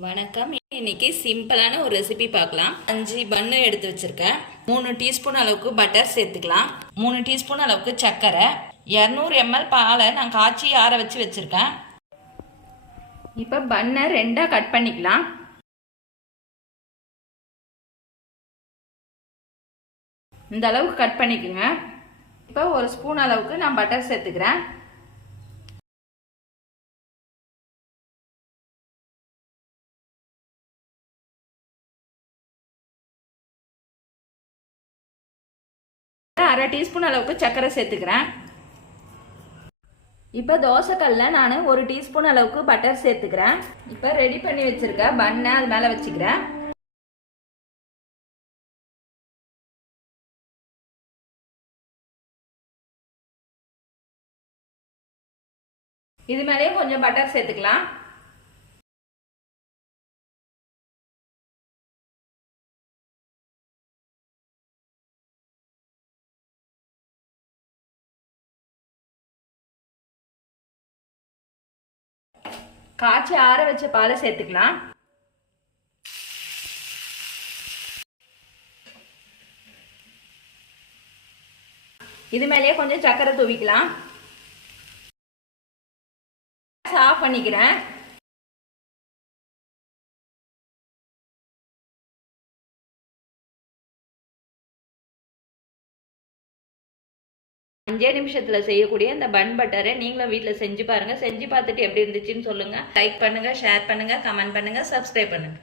வணக்கம். இன்னைக்கு சிம்பிளான ஒரு ரெசிபி பார்க்கலாம். 5 பன்னு எடுத்து வச்சிருக்கேன். 3 டீஸ்பூன் அளவுக்கு பட்டர் சேர்த்துக்கலாம். 3 டீஸ்பூன் அளவுக்கு சர்க்கரை, 200 ml பாலை நான் காய்ச்சி ஆற வச்சு வச்சிருக்கேன். இப்போ பன்னை 2ஆ கட் பண்ணிக்கலாம். இந்த அளவுக்கு கட் பண்ணிக்கோங்க. இப்போ ஒரு ஸ்பூன் அளவுக்கு நான் பட்டர் சேர்த்துக்கிறேன். அரை டீஸ்பூன் அளவுக்கு சர்க்கரை சேர்த்துக்கிறேன். இப்போ தோசைக்கல்ல நான் 1 டீஸ்பூன் அளவுக்கு பட்டர் சேர்த்துக்கிறேன். இப்போ ரெடி பண்ணி வச்சிருக்க பன்னை அது மேலே வச்சுக்கிறேன். இது மேலேயே கொஞ்சம் பட்டர் சேர்த்துக்கலாம். காய்ச்சி ஆற வச்ச பாலை சேர்த்துக்கலாம். இது மேலேயே கொஞ்சம் சர்க்கரை தூவிக்கலாம். ஆஃப் பண்ணிக்கிறேன். அஞ்சே நிமிஷத்துல செய்யக்கூடிய இந்த பன் பட்டரை நீங்களும் வீட்டில் செஞ்சு பாருங்க. செஞ்சு பார்த்துட்டு எப்படி இருந்துச்சுன்னு சொல்லுங்க. லைக் பண்ணுங்க, ஷேர் பண்ணுங்க, கமெண்ட் பண்ணுங்க, சப்ஸ்கிரைப் பண்ணுங்க.